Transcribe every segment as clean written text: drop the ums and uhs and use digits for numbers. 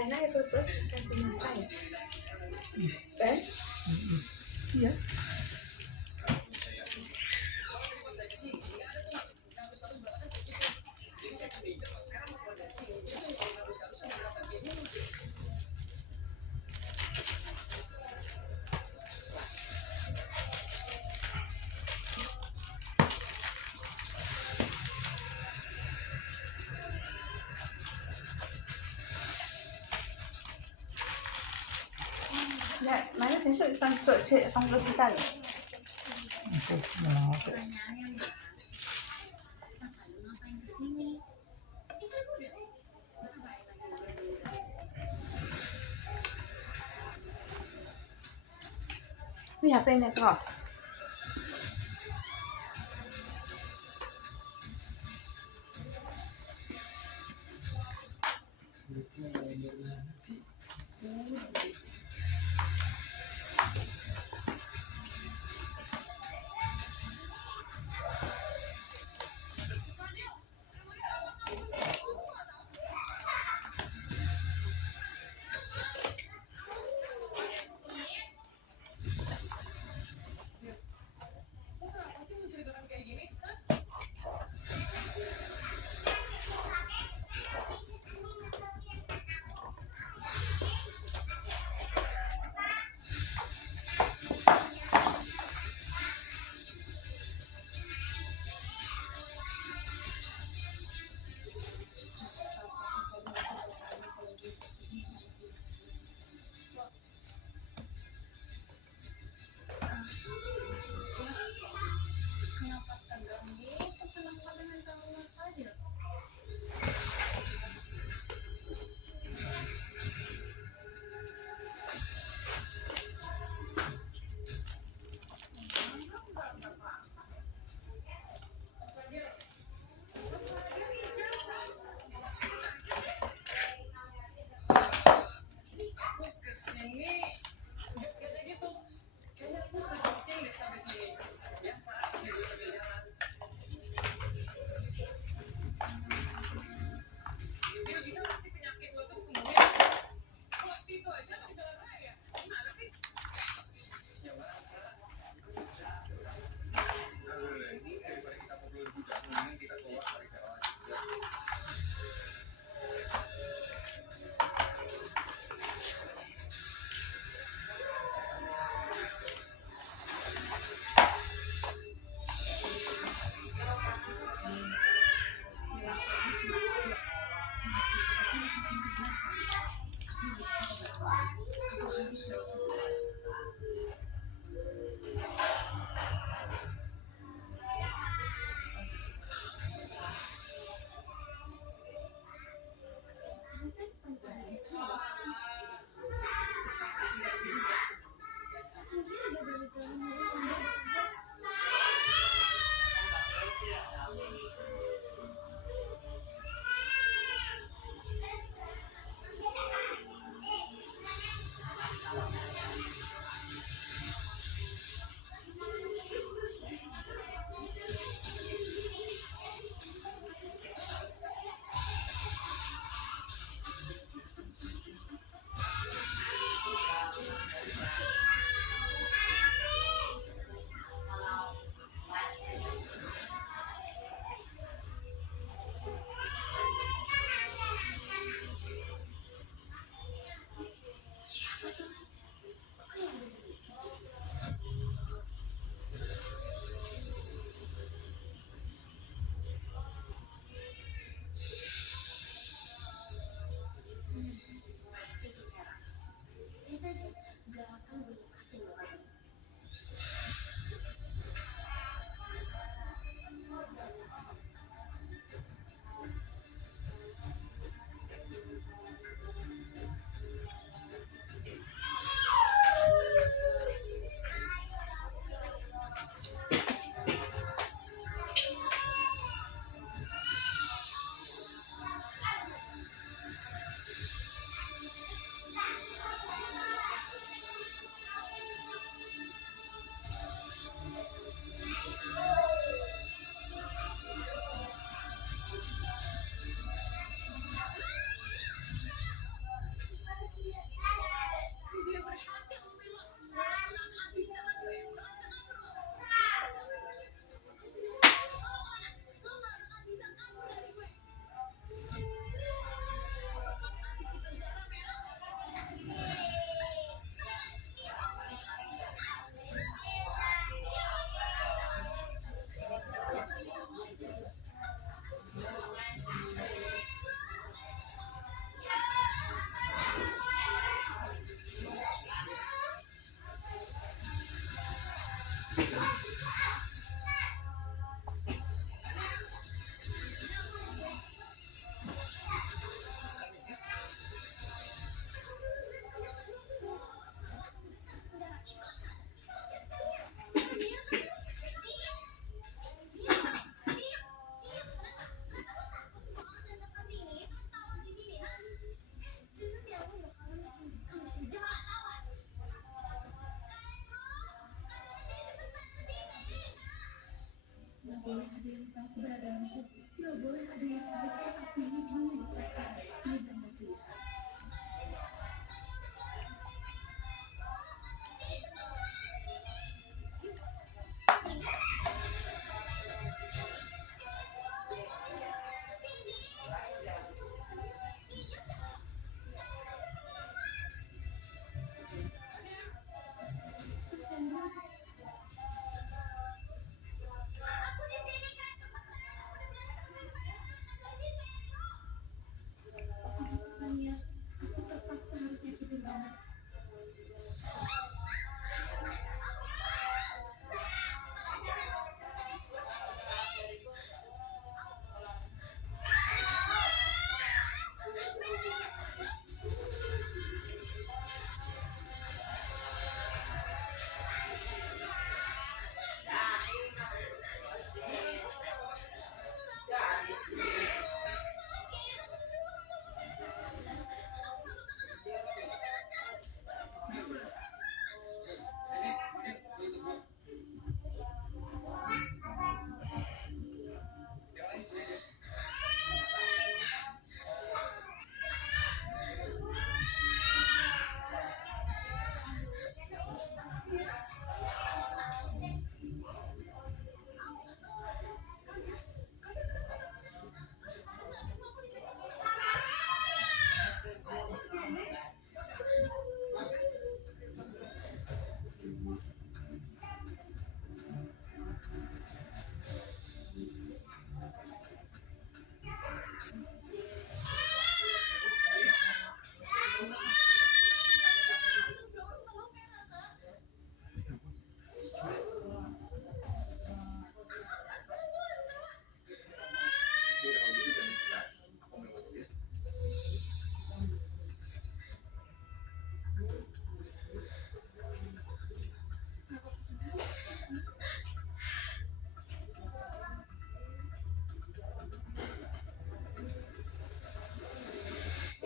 Karena itu tuh kan masak ya. Kan? Iya. Ya, sebenarnya besok ispan juga cek tanggal kita ya. Oke, nah, oke. Ini HP-nya kok.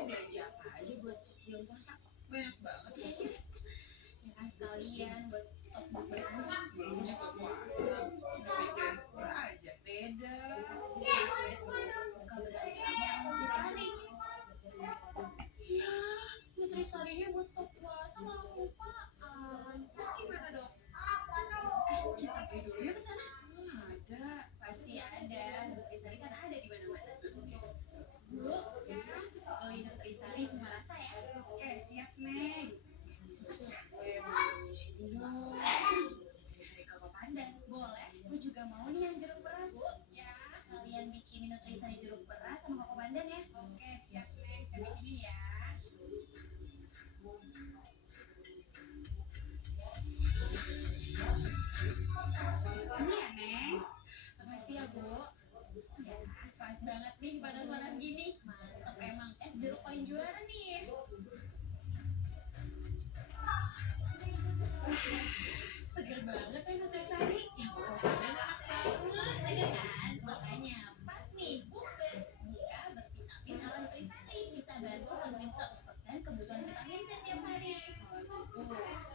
Belanja apa aja buat stok bulan puasa? Banyak banget kayaknya. Ya kan sekalian buat stok bukber nanti. Belum juga puasa. Udah mikirin bukber aja. Beda. Buka berarti kamu Nutrisari. Ya, Nutrisarinya buat stok puasa malah kelupaan. Terus gimana dong? Kita beli dulu ya kesana. Ada. Pasti ada. Nutrisari kan ada di mana-mana. Bu, ya, beli Nutrisari semua rasa ya. Oke, siap, Neng. Susah, gue mau sini dong. Nutrisari Kakak Pandan. Boleh, gue juga mau nih yang jeruk beras, Bu. Ya, kalian bikinin Nutrisari jeruk beras sama Kakak Pandan ya. Oke, siap, Neng. Saya bikinin ya. Ini ya, Neng. Makasih ya, Bu. Ya, pas banget nih panas-panas gini. Mantep emang, es jeruk paling juara nih. Seger banget ya Nutrisari. Yang Kakak Pandan enak banget. Seger kan? Makanya pas nih bukber. Buka bervitamin ala Nutrisari. Bisa bantu penuhin 100% kebutuhan vitamin C tiap hari. Kalau gitu,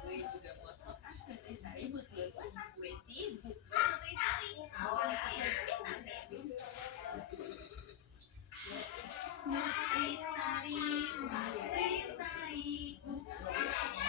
gue juga mau stok Nutrisari buat bulan puasa. Gue sih bukber Nutrisari. Bukan vitamin. Nutrisari, Nutrisari, bukber puasa.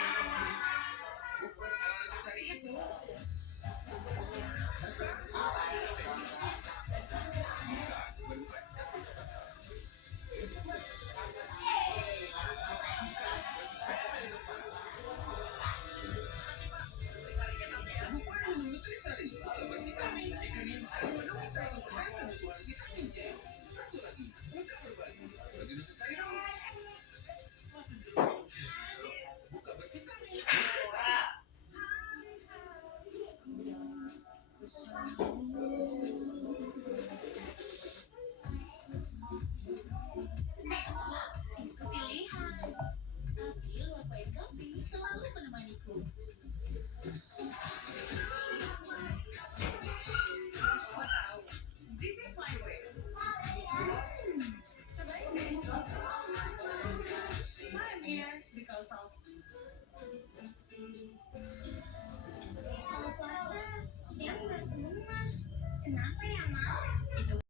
Itu pilihan. Tapi Luwak White Coffee selalu menemukan